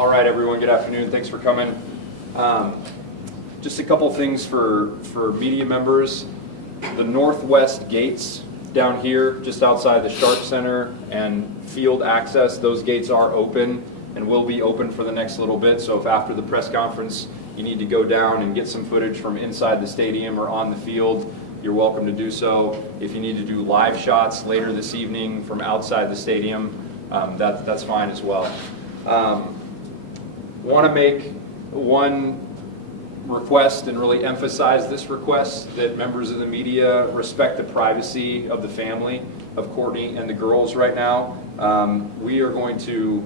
All right, everyone, good afternoon. Thanks for coming. Just a couple things for media members. The northwest gates down here, just outside the Sharp Center and field access, those gates are open and will be open for the next little bit. So if after the press conference you need to go down and get some footage from inside the stadium or on the field, you're welcome to do so. If you need to do live shots later this evening from outside the stadium, that's fine as well. Want to make one request and really emphasize this request, that members of the media respect the privacy of the family of Courtney and the girls right now. We are going to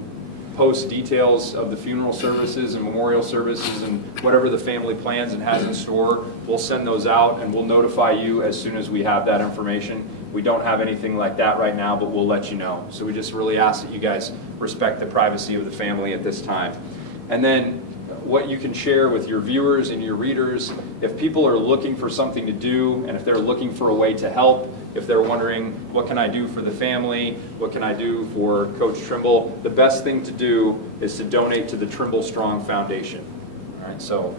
post details of the funeral services and memorial services and whatever the family plans and has in store. We'll send those out and we'll notify you as soon as we have that information. We don't have anything like that right now, but we'll let you know. So we just really ask that you guys respect the privacy of the family at this time. And then what you can share with your viewers and your readers, if people are looking for something to do and if they're looking for a way to help, if they're wondering, what can I do for the family? What can I do for Coach Trimble? The best thing to do is to donate to the Trimble Strong Foundation. All right, so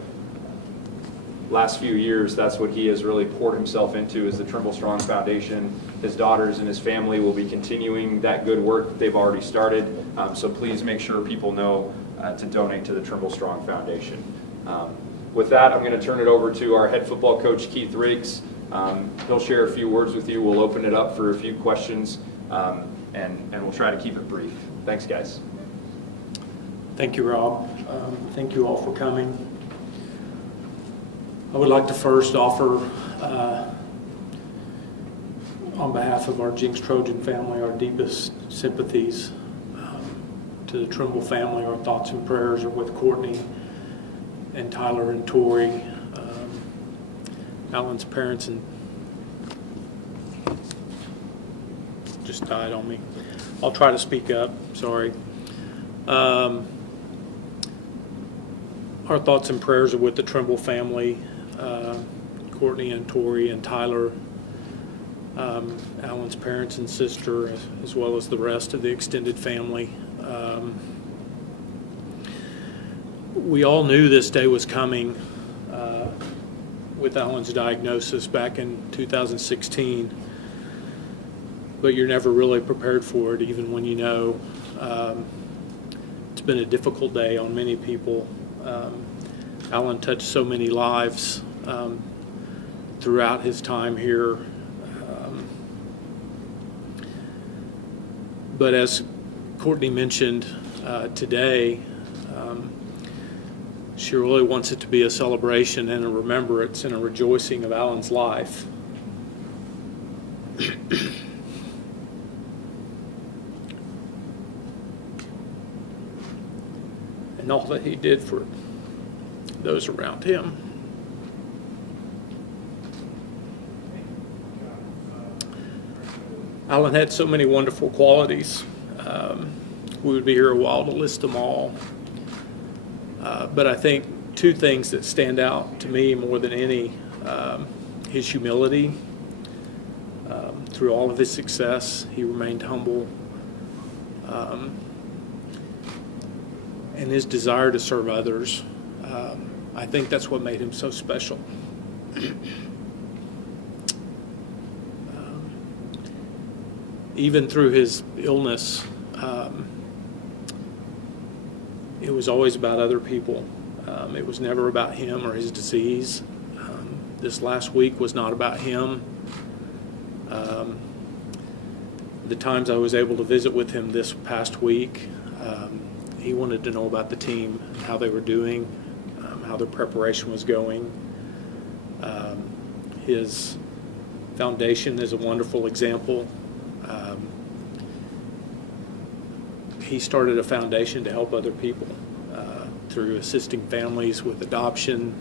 last few years, that's what he has really poured himself into, is the Trimble Strong Foundation. His daughters and his family will be continuing that good work that they've already started. So please make sure people know to donate to the Trimble Strong Foundation. With that, I'm going to turn it over to our head football coach, Keith Riggs. He'll share a few words with you. We'll open it up for a few questions, and we'll try to keep it brief. Thanks, guys. Thank you, Rob. Thank you all for coming. I would like to first offer, on behalf of our Jinx Trojan family, our deepest sympathies to the Trimble family. Our thoughts and prayers are with Courtney and Tyler and Tori, Allan's parents, and just died on me. I'll try to speak up, sorry. Our thoughts and prayers are with the Trimble family, Courtney and Tori and Tyler, Allan's parents and sister, as well as the rest of the extended family. We all knew this day was coming with Allan's diagnosis back in 2016, but you're never really prepared for it, even when you know. It's been a difficult day on many people. Allan touched so many lives throughout his time here. But as Courtney mentioned today, she really wants it to be a celebration and a remembrance and a rejoicing of Allan's life. And all that he did for those around him. Allan had so many wonderful qualities. We would be here a while to list them all. But I think two things that stand out to me more than any, his humility. Through all of his success, he remained humble. And his desire to serve others. I think that's what made him so special. Even through his illness, it was always about other people. It was never about him or his disease. This last week was not about him. The times I was able to visit with him this past week, he wanted to know about the team, how they were doing, how their preparation was going. His foundation is a wonderful example. He started a foundation to help other people through assisting families with adoption,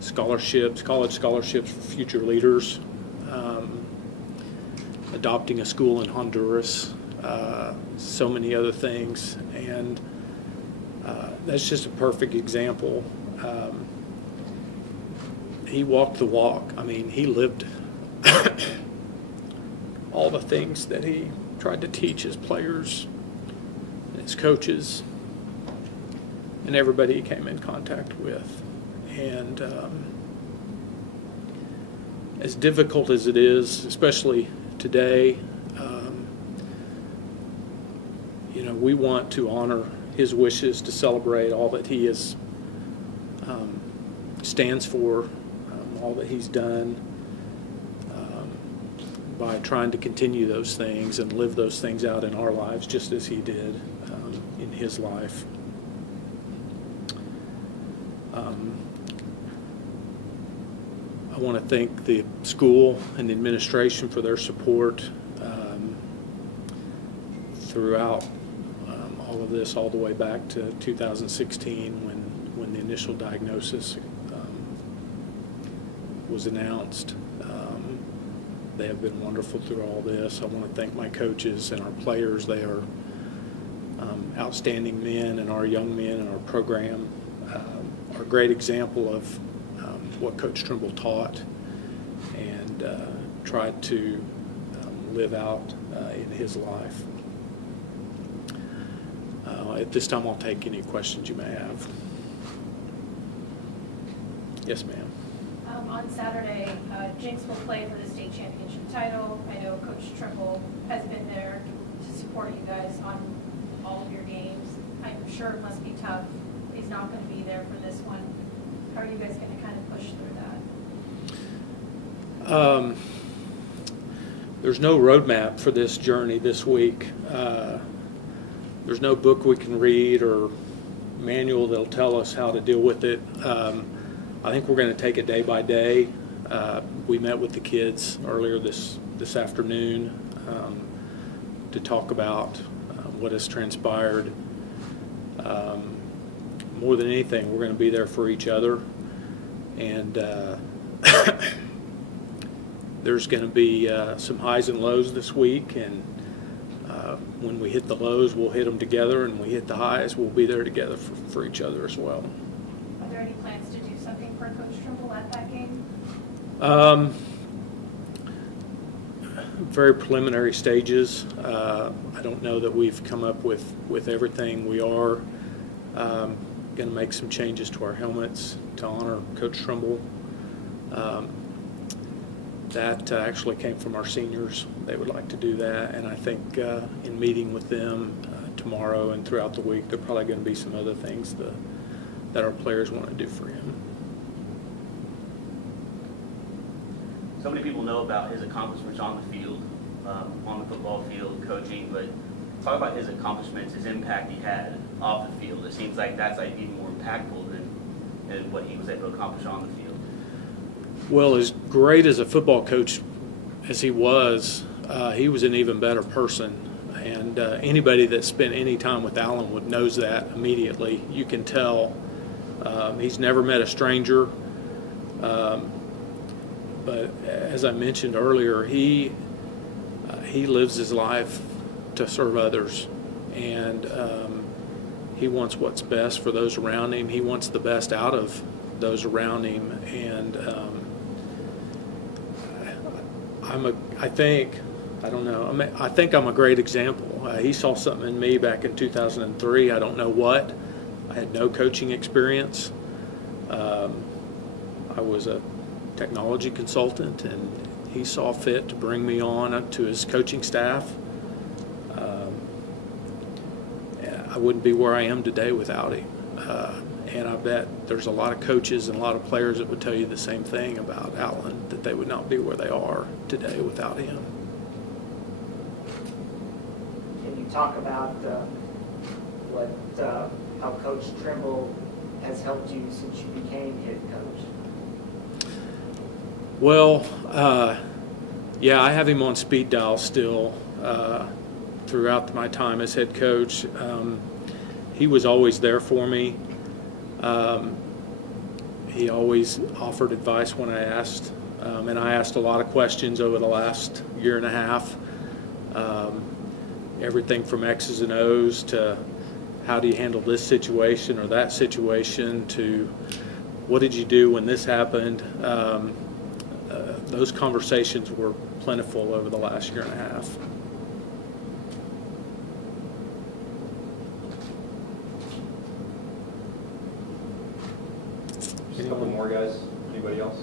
scholarships, college scholarships for future leaders, adopting a school in Honduras, so many other things. And that's just a perfect example. He walked the walk. I mean, he lived all the things that he tried to teach his players, his his coaches, and everybody he came in contact with. And as difficult as it is, especially today, we want to honor his wishes to celebrate all that he is stands for, all that he's done, by trying to continue those things and live those things out in our lives just as he did in his life. I want to thank the school and the administration for their support throughout all of this, all the way back to 2016 when the initial diagnosis was announced. They have been wonderful through all this. I want to thank my coaches and our players. They are outstanding men, and our young men in our program are a great example of what Coach Trimble taught and tried to live out in his life. At this time, I'll take any questions you may have. Yes, ma'am. On Saturday, Jinx will play for the state championship title. I know Coach Trimble has been there to support you guys on all of your games. I'm sure it must be tough. He's not going to be there for this one. How are you guys going to kind of push through that? There's no roadmap for this journey this week. There's no book we can read or manual that'll tell us how to deal with it. I think we're going to take it day by day. We met with the kids earlier this afternoon to talk about what has transpired. More than anything, we're going to be there for each other, and there's going to be some highs and lows this week, and when we hit the lows, we'll hit them together, and when we hit the highs, we'll be there together for each other as well. Are there any plans to do something for Coach Trimble at that game? Very preliminary stages. I don't know that we've come up with everything. We are going to make some changes to our helmets to honor Coach Trimble. That actually came from our seniors. They would like to do that, and I think in meeting with them tomorrow and throughout the week, there are probably going to be some other things that our players want to do for him. So many people know about his accomplishments on the field, on the football field, coaching, but talk about his accomplishments, his impact he had off the field. It seems like that's even more impactful than what he was able to accomplish on the field. Well, as great as a football coach as he was an even better person. And anybody that spent any time with Allan knows that immediately. You can tell he's never met a stranger. But as I mentioned earlier, he lives his life to serve others, and he wants what's best for those around him. He wants the best out of those around him, and I think I'm a great example. He saw something in me back in 2003. I don't know what. I had no coaching experience. I was a technology consultant, and he saw fit to bring me on to his coaching staff. I wouldn't be where I am today without him. And I bet there's a lot of coaches and a lot of players that would tell you the same thing about Allan, that they would not be where they are today without him. Can you talk about how Coach Trimble has helped you since you became head coach? Well, yeah, I have him on speed dial still throughout my time as head coach. He was always there for me. He always offered advice when I asked, and I asked a lot of questions over the last year and a half. Everything from X's and O's to how do you handle this situation or that situation to what did you do when this happened. Those conversations were plentiful over the last year and a half. couple more guys. Anybody else?